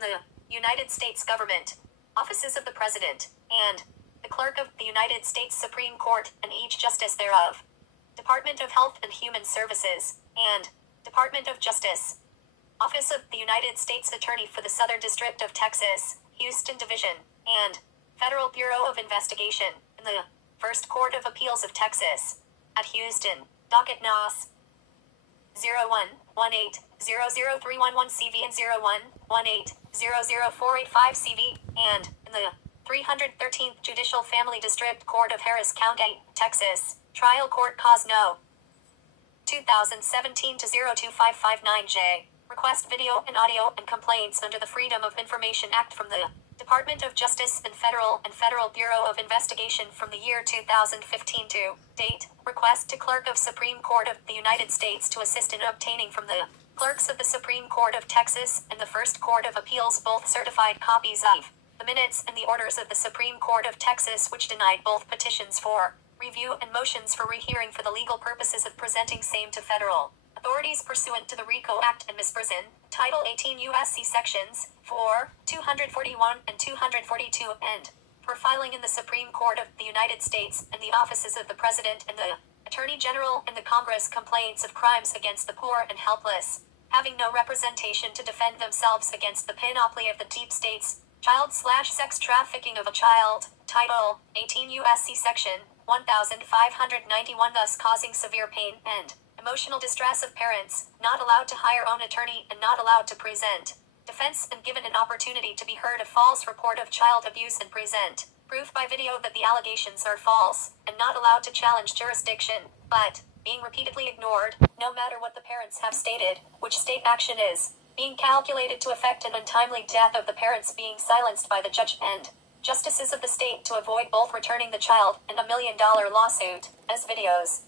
in the United States government, offices of the President, and the Clerk of the United States Supreme Court and each justice thereof, Department of Health and Human Services, and Department of Justice, Office of the United States Attorney for the Southern District of Texas, Houston Division, and Federal Bureau of Investigation, in the First Court of Appeals of Texas, at Houston, docket NOS 0118003111CV and 0118000485CV, and in the 313th Judicial Family District Court of Harris County, Texas, Trial Court Cause No. 2017-02559J. Request video and audio and complaints under the Freedom of Information Act from the Department of Justice and Federal Bureau of Investigation from the year 2015 to date. Request to Clerk of Supreme Court of the United States to assist in obtaining from the Clerks of the Supreme Court of Texas and the First Court of Appeals both certified copies of the minutes and the orders of the Supreme Court of Texas which denied both petitions for review and motions for rehearing for the legal purposes of presenting same to federal authorities pursuant to the RICO Act and Misprision, Title 18 U.S.C. Sections 4, 241 and 242, and for filing in the Supreme Court of the United States and the offices of the President and the Attorney General and the Congress complaints of crimes against the poor and helpless, having no representation to defend themselves against the panoply of the deep states, child/sex trafficking of a child, Title 18 U.S.C. Section 1591, thus causing severe pain and emotional distress of parents, not allowed to hire own attorney and not allowed to present defense and given an opportunity to be heard a false report of child abuse and present proof by video that the allegations are false, and not allowed to challenge jurisdiction, but being repeatedly ignored, no matter what the parents have stated, which state action is being calculated to effect an untimely death of the parents being silenced by the judge and justices of the state to avoid both returning the child and $1 million lawsuit, as videos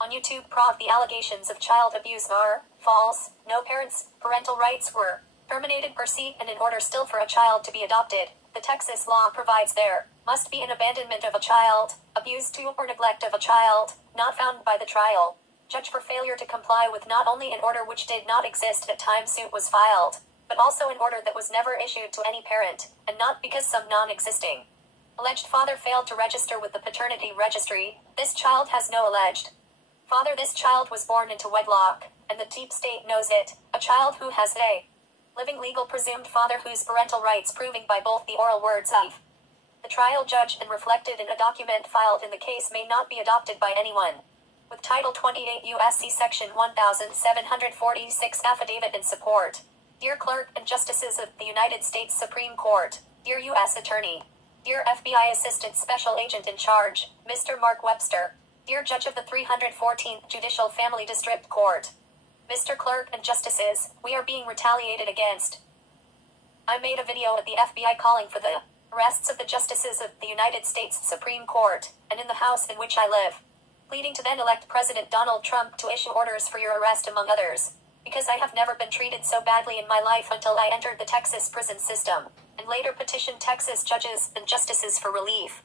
on YouTube prove the allegations of child abuse are false. No parents' parental rights were terminated per se, and in order still for a child to be adopted, the Texas law provides there must be an abandonment of a child, abuse to or neglect of a child, not found by the trial judge for failure to comply with not only an order which did not exist at time suit was filed, but also an order that was never issued to any parent, and not because some non-existing alleged father failed to register with the paternity registry. This child has no alleged father. This child was born into wedlock, and the deep state knows it, a child who has a living legal presumed father whose parental rights proving by both the oral words of the trial judge and reflected in a document filed in the case may not be adopted by anyone. With Title 28 U.S.C. Section 1746 affidavit in support. Dear Clerk and Justices of the United States Supreme Court, dear U.S. Attorney, dear FBI Assistant Special Agent in Charge, Mr. Mark Webster, dear Judge of the 314th Judicial Family District Court, Mr. Clerk and Justices, we are being retaliated against. I made a video at the FBI calling for the arrests of the Justices of the United States Supreme Court, and in the House in which I live, pleading to then-elect President Donald Trump to issue orders for your arrest among others, because I have never been treated so badly in my life until I entered the Texas prison system, and later petitioned Texas judges and justices for relief.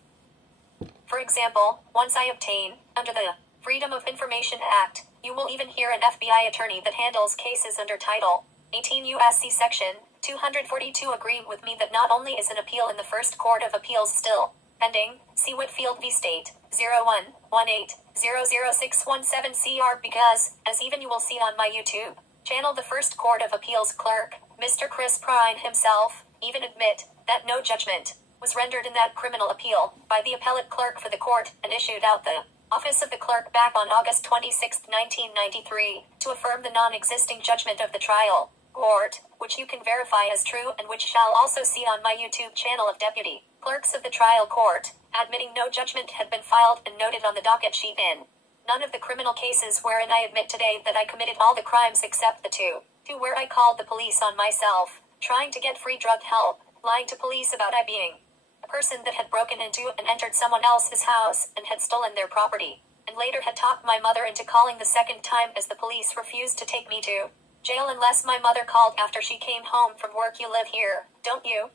For example, once I obtain, under the Freedom of Information Act, you will even hear an FBI attorney that handles cases under Title 18 U.S.C. Section 242 agree with me that not only is an appeal in the First Court of Appeals still pending, see Whitfield v. State, 0118000617CR, because, as even you will see on my YouTube channel, the First Court of Appeals clerk, Mr. Chris Prine himself, even admit that no judgment was rendered in that criminal appeal by the appellate clerk for the court and issued out the office of the clerk back on August 26, 1993, to affirm the non-existing judgment of the trial court, which you can verify as true and which shall also see on my YouTube channel of deputy clerks of the trial court, admitting no judgment had been filed and noted on the docket sheet in none of the criminal cases wherein I admit today that I committed all the crimes except the two where I called the police on myself, trying to get free drug help, lying to police about I being a person that had broken into and entered someone else's house and had stolen their property, and later had talked my mother into calling the second time as the police refused to take me to jail unless my mother called after she came home from work. You live here, don't you?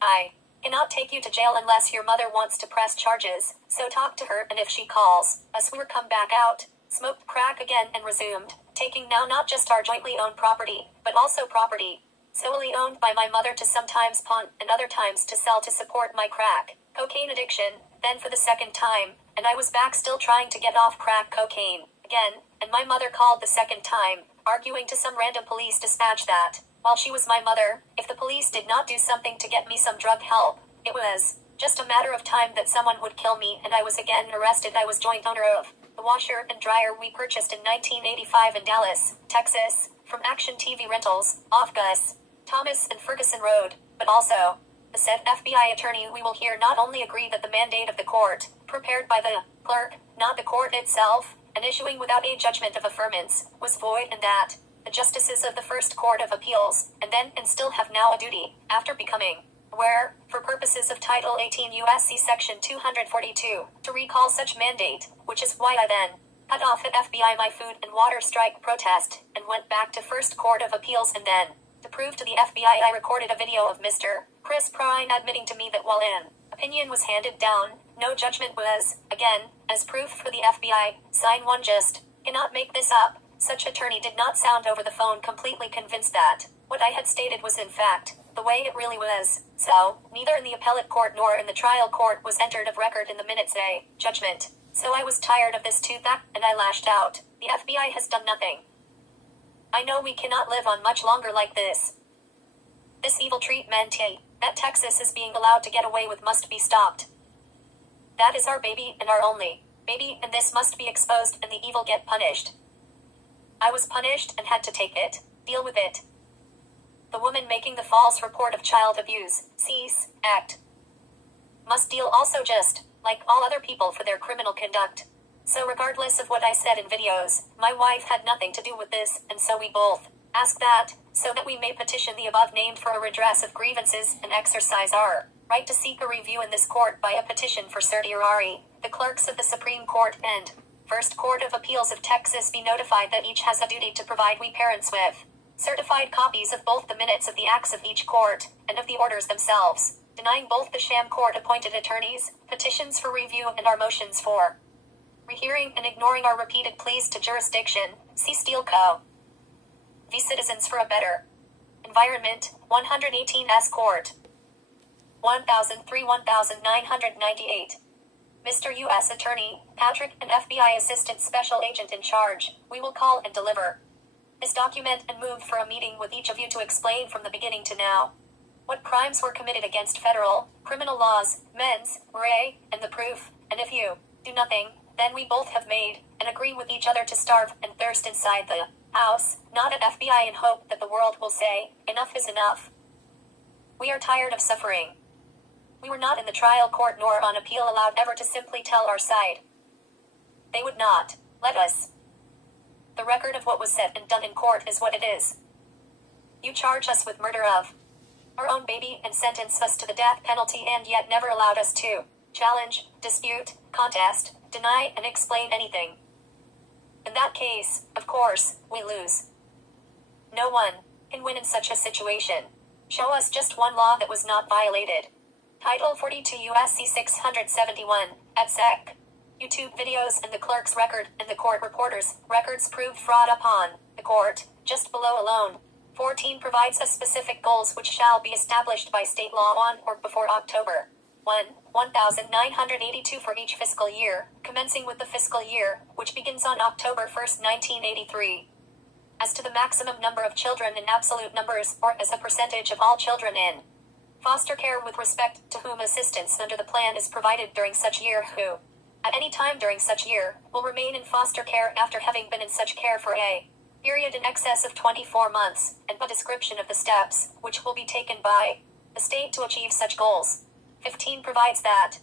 I cannot take you to jail unless your mother wants to press charges, so talk to her, and if she calls us we'll come back out, smoked crack again and resumed taking now not just our jointly owned property, but also property solely owned by my mother to sometimes pawn and other times to sell to support my crack cocaine addiction, then for the second time, and I was back still trying to get off crack cocaine again, and my mother called the second time, arguing to some random police dispatch that, while she was my mother, if the police did not do something to get me some drug help, it was just a matter of time that someone would kill me, and I was again arrested. I was joint owner of the washer and dryer we purchased in 1985 in Dallas, Texas, from Action TV Rentals, off Gus Thomas and Ferguson Road, but also, the said FBI attorney we will hear not only agree that the mandate of the court, prepared by the clerk, not the court itself, and issuing without a judgment of affirmance, was void, and that the justices of the First Court of Appeals, and then and still have now a duty, after becoming aware, for purposes of Title 18 U.S.C. Section 242, to recall such mandate, which is why I then cut off at FBI my food and water strike protest, and went back to First Court of Appeals, and then, to prove to the FBI I recorded a video of Mr. Chris Prine admitting to me that while an opinion was handed down, no judgment was, again, as proof for the FBI, sign one just cannot make this up. Such attorney did not sound over the phone completely convinced that what I had stated was in fact the way it really was. So, neither in the appellate court nor in the trial court was entered of record in the minutes a judgment. So I was tired of this tooth act, and I lashed out. The FBI has done nothing. I know we cannot live on much longer like this. This evil treatment that Texas is being allowed to get away with must be stopped. That is our baby and our only baby, and this must be exposed and the evil get punished. I was punished and had to take it, deal with it. The woman making the false report of child abuse, cease, act, must deal also just like all other people for their criminal conduct. So regardless of what I said in videos, my wife had nothing to do with this, and so we both ask that, so that we may petition the above named for a redress of grievances and exercise our right to seek a review in this court by a petition for certiorari, the clerks of the Supreme Court and First Court of Appeals of Texas be notified that each has a duty to provide we parents with certified copies of both the minutes of the acts of each court, and of the orders themselves, denying both the sham court-appointed attorneys, petitions for review and our motions for rehearing and ignoring our repeated pleas to jurisdiction, see Steele Co. The Citizens for a Better Environment, 118 S. Court. 1003-1998. Mr. U.S. Attorney, Patrick, and FBI Assistant Special Agent in charge, we will call and deliver this document and move for a meeting with each of you to explain from the beginning to now what crimes were committed against federal, criminal laws, mens, rea, and the proof, and if you do nothing, then we both have made and agree with each other to starve and thirst inside the house, not at FBI, and hope that the world will say, enough is enough. We are tired of suffering. We were not in the trial court nor on appeal allowed ever to simply tell our side. They would not let us. The record of what was said and done in court is what it is. You charge us with murder of our own baby and sentence us to the death penalty, and yet never allowed us to challenge, dispute, contest, deny, and explain anything. In that case, of course, we lose. No one can win in such a situation. Show us just one law that was not violated. Title 42 U.S.C. 671, at sec. YouTube videos and the clerk's record and the court reporter's records proved fraud upon the court, just below alone. 14 provides us specific goals which shall be established by state law on or before October 1, 1982 for each fiscal year, commencing with the fiscal year, which begins on October 1, 1983. As to the maximum number of children in absolute numbers or as a percentage of all children in foster care with respect to whom assistance under the plan is provided during such year who, at any time during such year, will remain in foster care after having been in such care for a period in excess of 24 months, and a description of the steps which will be taken by the state to achieve such goals. 15 provides that,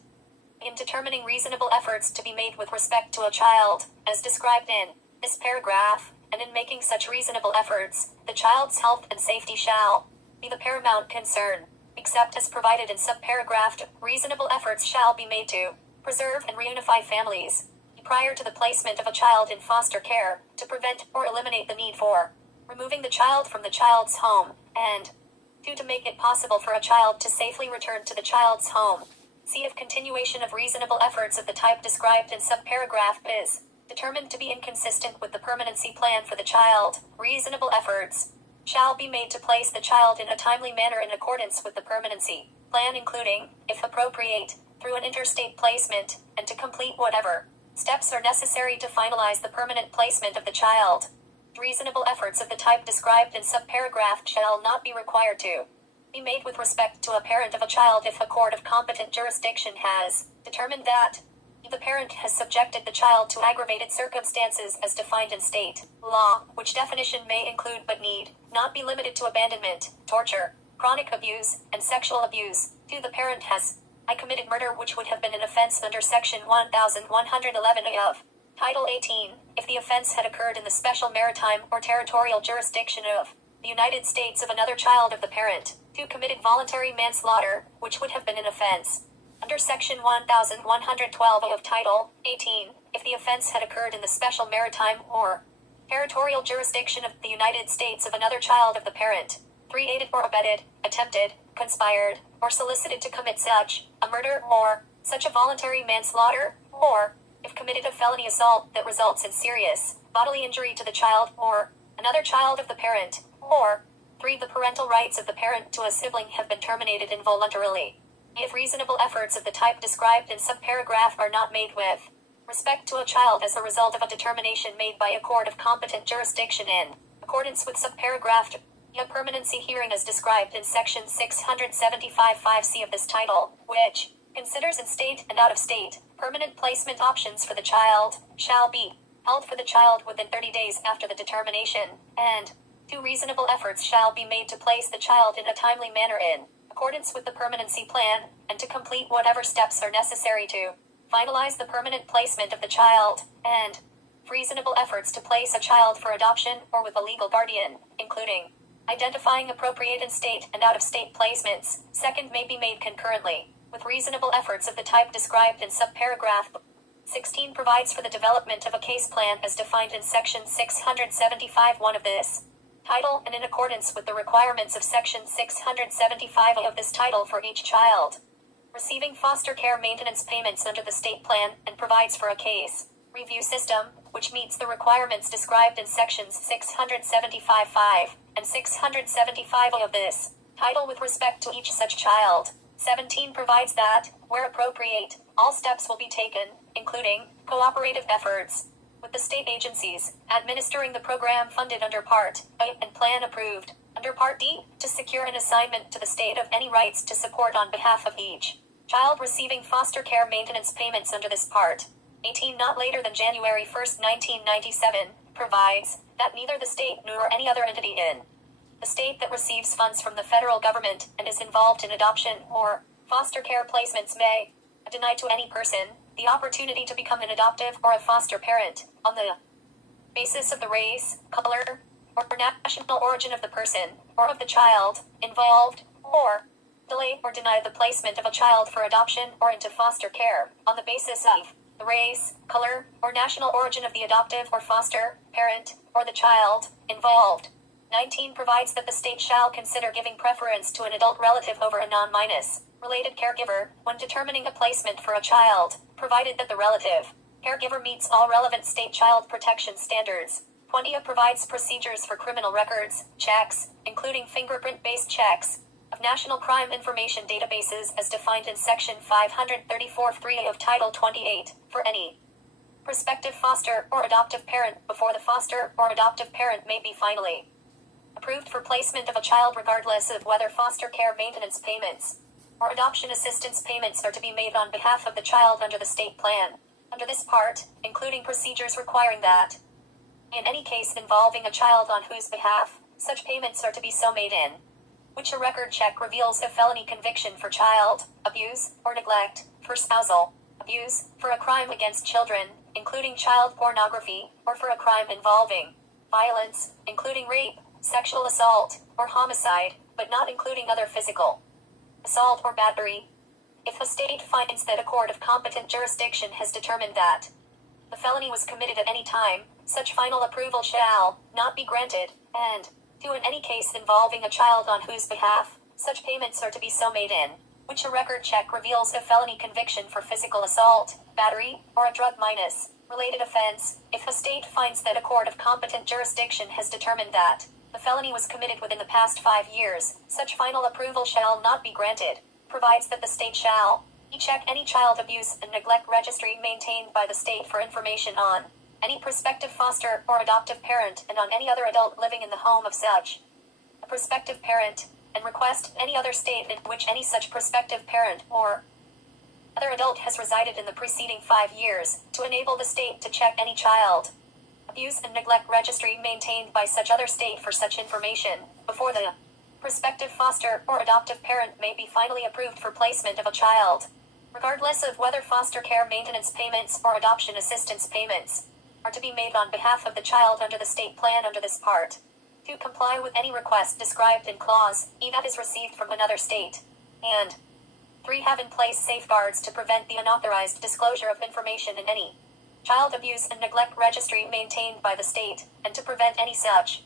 in determining reasonable efforts to be made with respect to a child, as described in this paragraph, and in making such reasonable efforts, the child's health and safety shall be the paramount concern, except as provided in subparagraph, reasonable efforts shall be made to preserve and reunify families prior to the placement of a child in foster care, to prevent or eliminate the need for removing the child from the child's home, and to make it possible for a child to safely return to the child's home. See if continuation of reasonable efforts of the type described in subparagraph is determined to be inconsistent with the permanency plan for the child. Reasonable efforts shall be made to place the child in a timely manner in accordance with the permanency plan, including, if appropriate, through an interstate placement, and to complete whatever steps are necessary to finalize the permanent placement of the child. Reasonable efforts of the type described in subparagraph shall not be required to be made with respect to a parent of a child if a court of competent jurisdiction has determined that the parent has subjected the child to aggravated circumstances as defined in state law, which definition may include but need not be limited to abandonment, torture, chronic abuse, and sexual abuse. 2. The parent has committed murder, which would have been an offense under Section 1111 of Title 18, if the offense had occurred in the special maritime or territorial jurisdiction of the United States of another child of the parent. 2. Committed voluntary manslaughter, which would have been an offense under Section 1112 of Title 18, if the offense had occurred in the special maritime or territorial jurisdiction of the United States of another child of the parent. 3. Aided or abetted, attempted, conspired, or solicited to commit such a murder or such a voluntary manslaughter, or if committed a felony assault that results in serious bodily injury to the child or another child of the parent, or 3. The parental rights of the parent to a sibling have been terminated involuntarily, if reasonable efforts of the type described in subparagraph are not made with respect to a child as a result of a determination made by a court of competent jurisdiction in accordance with subparagraph. A permanency hearing as described in Section 675(5)(c) of this title, which considers in-state and out-of-state permanent placement options for the child, shall be held for the child within 30 days after the determination, and 2. Reasonable efforts shall be made to place the child in a timely manner in accordance with the permanency plan, and to complete whatever steps are necessary to finalize the permanent placement of the child, and reasonable efforts to place a child for adoption or with a legal guardian, including identifying appropriate in-state and out-of-state placements. Second, may be made concurrently with reasonable efforts of the type described in subparagraph 16 provides for the development of a case plan as defined in Section 675(1) of this title, and in accordance with the requirements of Section 675 of this title for each child receiving foster care maintenance payments under the state plan, and provides for a case review system, which meets the requirements described in Sections 675(5) and 675 of this title with respect to each such child. 17 provides that, where appropriate, all steps will be taken, including cooperative efforts with the state agencies administering the program funded under Part A and plan approved under Part D, to secure an assignment to the state of any rights to support on behalf of each child receiving foster care maintenance payments under this Part 18 not later than January 1, 1997, provides that neither the state nor any other entity in the state that receives funds from the federal government and is involved in adoption or foster care placements may deny to any person the opportunity to become an adoptive or a foster parent on the basis of the race, color, or national origin of the person or of the child involved, or delay or deny the placement of a child for adoption or into foster care on the basis of the race, color, or national origin of the adoptive or foster parent or the child involved. 19 provides that the state shall consider giving preference to an adult relative over a non-minus related caregiver when determining a placement for a child, provided that the relative caregiver meets all relevant state child protection standards. 20 provides procedures for criminal records checks, including fingerprint-based checks of national crime information databases as defined in Section 534(3) of Title 28, for any prospective foster or adoptive parent before the foster or adoptive parent may be finally approved for placement of a child, regardless of whether foster care maintenance payments or adoption assistance payments are to be made on behalf of the child under the state plan. Under this part, including procedures requiring that, in any case involving a child on whose behalf such payments are to be so made in which a record check reveals a felony conviction for child abuse or neglect, for spousal abuse, for a crime against children, including child pornography, or for a crime involving violence, including rape, sexual assault, or homicide, but not including other physical assault or battery. If a state finds that a court of competent jurisdiction has determined that the felony was committed at any time, such final approval shall not be granted, and 2. In any case involving a child on whose behalf such payments are to be so made in which a record check reveals a felony conviction for physical assault, battery, or a drug minus related offense, if a state finds that a court of competent jurisdiction has determined that the felony was committed within the past 5 years, such final approval shall not be granted. Provides that the state shall check any child abuse and neglect registry maintained by the state for information on any prospective foster or adoptive parent and on any other adult living in the home of such a prospective parent, and request any other state in which any such prospective parent or other adult has resided in the preceding 5 years, to enable the state to check any child abuse and neglect registry maintained by such other state for such information, before the prospective foster or adoptive parent may be finally approved for placement of a child, regardless of whether foster care maintenance payments or adoption assistance payments are to be made on behalf of the child under the state plan under this part. To comply with any request described in Clause E that is received from another state. And 3. Have in place safeguards to prevent the unauthorized disclosure of information in any child abuse and neglect registry maintained by the state, and to prevent any such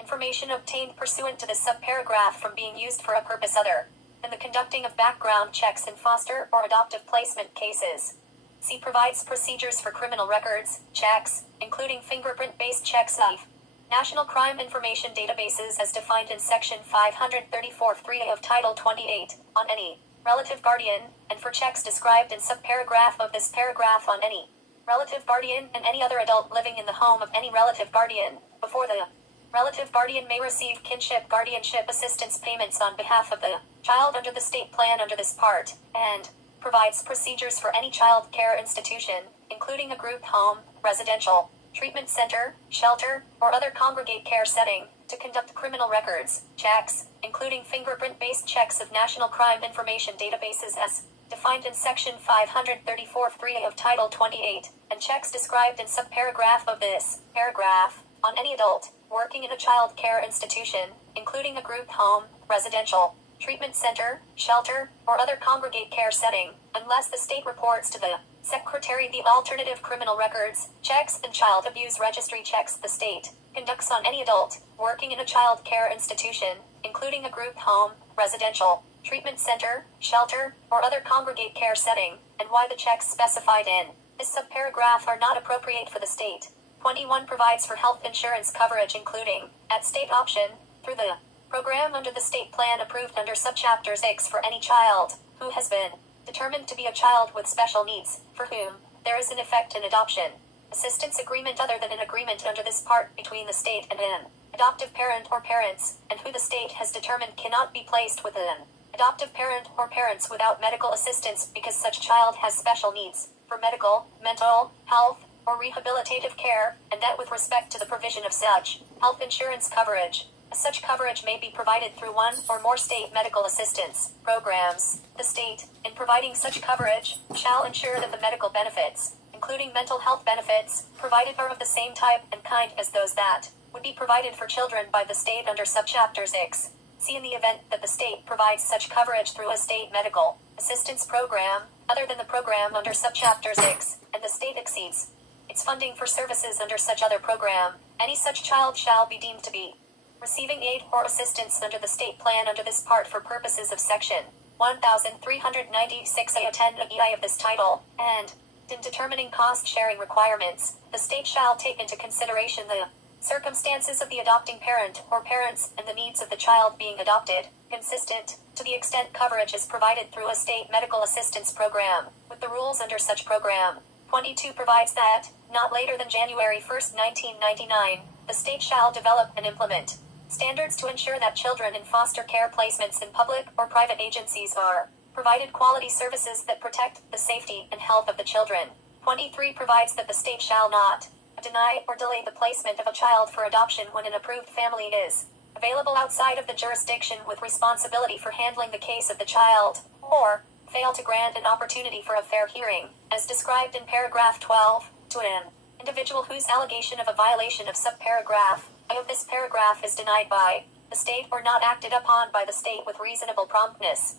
information obtained pursuant to this subparagraph from being used for a purpose other than the conducting of background checks in foster or adoptive placement cases. C. Provides procedures for criminal records checks, including fingerprint-based checks of National Crime Information Databases as defined in Section 534(3) of Title 28, on any relative guardian, and for checks described in subparagraph of this paragraph on any relative guardian and any other adult living in the home of any relative guardian, before the relative guardian may receive kinship guardianship assistance payments on behalf of the child under the state plan under this part, and provides procedures for any child care institution, including a group home, residential treatment center, shelter, or other congregate care setting, to conduct criminal records checks, including fingerprint-based checks of National Crime Information Databases as defined in Section 534(3) of Title 28, and checks described in subparagraph of this paragraph, on any adult working in a child care institution, including a group home, residential treatment center, shelter, or other congregate care setting, unless the state reports to the Secretary the alternative criminal records checks and child abuse registry checks the state conducts on any adult working in a child care institution, including a group home, residential treatment center, shelter, or other congregate care setting, and why the checks specified in this subparagraph are not appropriate for the state. 21. Provides for health insurance coverage including, at state option, through the program under the state plan approved under subchapter 6 for any child who has been determined to be a child with special needs, for whom there is in effect an adoption assistance agreement other than an agreement under this part between the state and an adoptive parent or parents, and who the state has determined cannot be placed with an adoptive parent or parents without medical assistance because such child has special needs for medical, mental, health, or rehabilitative care, and that with respect to the provision of such health insurance coverage, such coverage may be provided through one or more state medical assistance programs. The state, in providing such coverage, shall ensure that the medical benefits, including mental health benefits, provided are of the same type and kind as those that would be provided for children by the state under subchapter 6. See, in the event that the state provides such coverage through a state medical assistance program, other than the program under subchapter 6, and the state exceeds its funding for services under such other program, any such child shall be deemed to be receiving aid or assistance under the state plan under this part for purposes of Section 1396A10 of this title, and, in determining cost-sharing requirements, the state shall take into consideration the circumstances of the adopting parent or parents and the needs of the child being adopted, consistent, to the extent coverage is provided through a state medical assistance program, with the rules under such program. 22 provides that, not later than January 1, 1999, the state shall develop and implement standards to ensure that children in foster care placements in public or private agencies are provided quality services that protect the safety and health of the children. 23 provides that the state shall not deny or delay the placement of a child for adoption when an approved family is available outside of the jurisdiction with responsibility for handling the case of the child, or fail to grant an opportunity for a fair hearing, as described in paragraph 12, to an individual whose allegation of a violation of subparagraph I of this paragraph is denied by the state or not acted upon by the state with reasonable promptness.